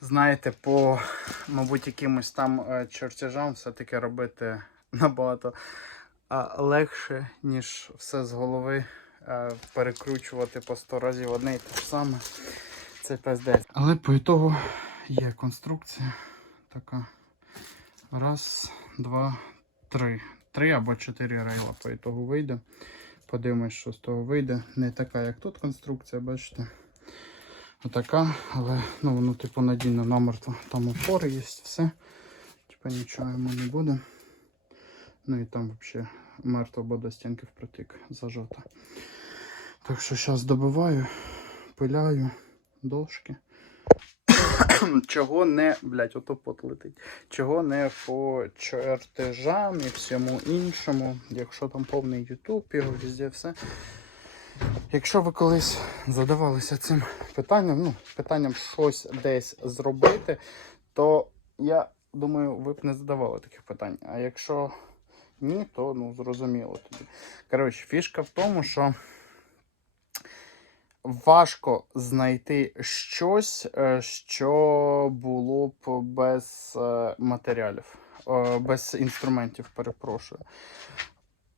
знаєте, по, мабуть, якимось там е, чертежам все-таки робити набагато легше, ніж все з голови е, перекручувати по 100 разів одне і те ж саме. Це пиздець. Але по ітогу є конструкція така. Раз, два, три. Три або чотири рейла по ітогу вийде. Подивимось, що з того вийде. Не така, як тут конструкція, бачите. Отака, але ну, воно типу надійно намертво. Там опори є, все. Типа нічого йому не буде. Ну і там взагалі мертво, бо до стінки впритик зажата. Так що зараз добиваю, пиляю дошки. Чого не, блять, ото пот летить. Чого не по чертежам і всьому іншому, якщо там повний Ютуб, його везде все. Якщо ви колись задавалися цим питанням, ну, питанням щось десь зробити, то я думаю, ви б не задавали таких питань. А якщо ні, то ну зрозуміло тоді. Коротше, фішка в тому, що важко знайти щось, е, що було б без е, матеріалів, е, без інструментів, перепрошую.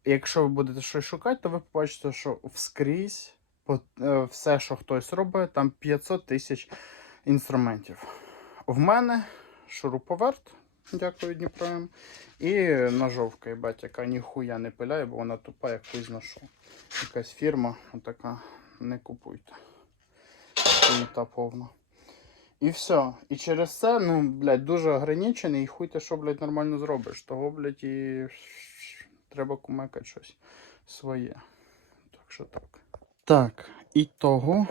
Якщо ви будете щось шукати, то ви побачите, що вскрізь е, все, що хтось робить, там 500 тисяч інструментів. В мене шуруповерт, дякую Дніпром, і ножовка, їбать, яка ніхуя не пиляє, бо вона тупа, як хуй знайшов. Якась фірма, отака, не купуйте. Та повна. І все. І через це, ну, блядь, дуже ограничений, і хуй ти що, блядь, нормально зробиш. Того, блядь, і треба кумекати щось своє. Так що так. Так, і того,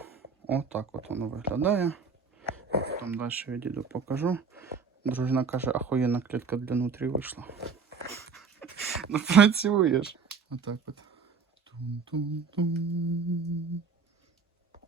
отак от воно виглядає. Там далі відійду покажу. Дружина каже, ахуєнна клітка для нутрі вийшла. Ну працюєш. Отак от. Тум-тум-тум.